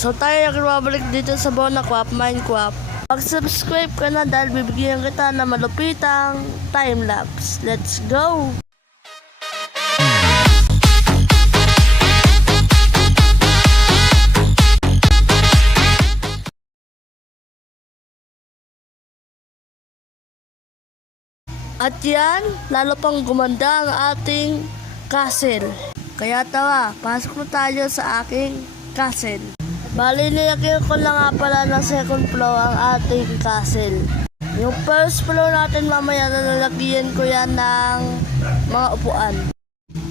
So tayo yung mabalik dito sa Bonacrap, Minecraft. Mag-subscribe ka na dahil bibigyan kita ng malupitang time-lapse. Let's go! At yan, lalo pang gumanda ang ating castle. Kaya tawa, pasok na tayo sa aking castle. Bali, nilagyan ko lang nga pala ng second floor ang ating castle. Yung first floor natin mamaya nalalagyan ko yan ng mga upuan.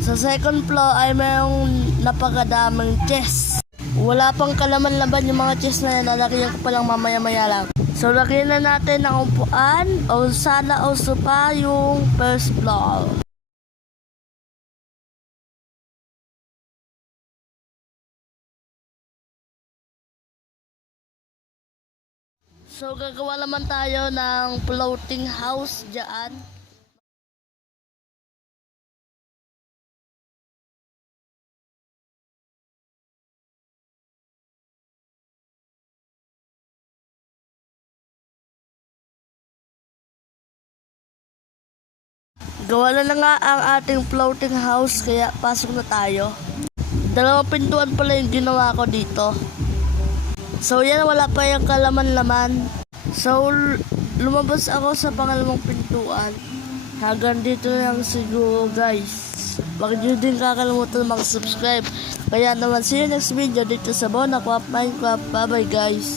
Sa second floor ay mayroong napakadaming chest. Wala pang kalaman-laban yung mga chest na yan, lalagyan ko pa lang mamaya-maya lang. So, lagyan na natin ng upuan o sana o sopa yung first floor. So, gagawa naman tayo ng floating house dyan. Gawa na nga ang ating floating house, kaya pasok na tayo. Dalawang pintuan pala yung ginawa ko dito. So yan, wala pa yung kalaman-laman. So lumabas ako sa pangalawang pintuan. Hanggang dito lang siguro, guys. Huwag nyo din kakalimutan mag-subscribe. Kaya naman, see you next video dito sa Bonacrap, Minecraft. Bye bye, guys.